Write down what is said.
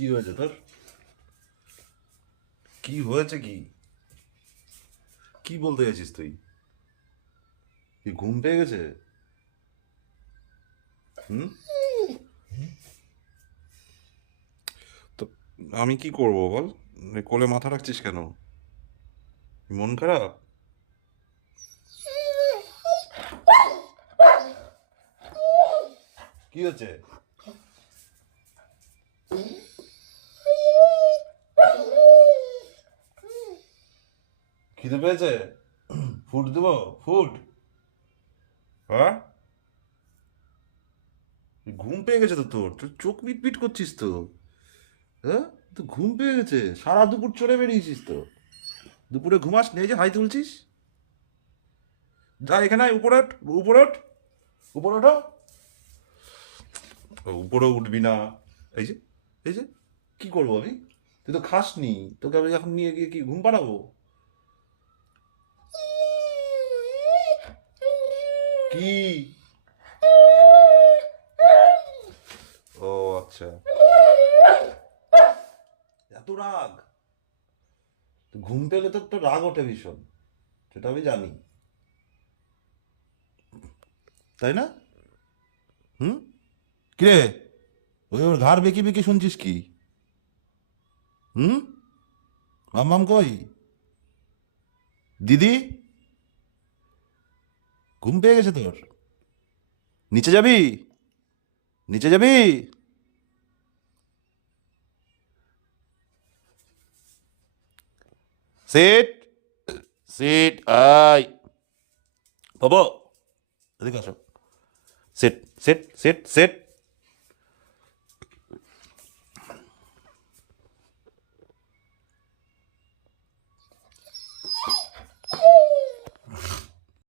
কি হয়েছে তোর? কি হয়েছে? কি কি বলতে গেছিস তুই? কি ঘুম পেয়ে গেছে? হুম? তো আমি কি করব বল? কোলে মাথা রাখছিস কেন? মন খারাপ? কি হচ্ছে? খিদে পেয়েছে? ফুড দেবো? ফুড? হ্যাঁ? ঘুম পেয়ে গেছে তো তোর তোর চোখ পিট পিট করছিস তো। হ্যাঁ, তো ঘুম পেয়ে গেছে, সারা দুপুর চলে বেরিয়েছিস তো। দুপুরে ঘুমাস নেই যে হাই তুলছিস? যা এখানে আয়, উপরে ওঠ, উপরে ওঠ, উপরে ওঠো। উপরে উঠবি না? এই যে, এই যে, কি করবো আমি? তুই তো খাসনি, তোকে আমি এখন নিয়ে গিয়ে কি ঘুম পাড়াবো? কি? ও আচ্ছা, এত রাগ? তো ঘুম পেলে তো একটু রাগ ওঠে ভীষণ, সেটা আমি জানি, তাই না? হুম? কিরে, ওই ওর ঘাড় বেঁকে বেঁকে শুনছিস কি? হুম? মাম্মাম কই? দিদি, ঘুম পেয়ে গেছে তোর? নিচে যাবি? নিচে যাবি? সিট, সিট, আই বাবা, এদিকে আসো। Sit, sit, sit, seat.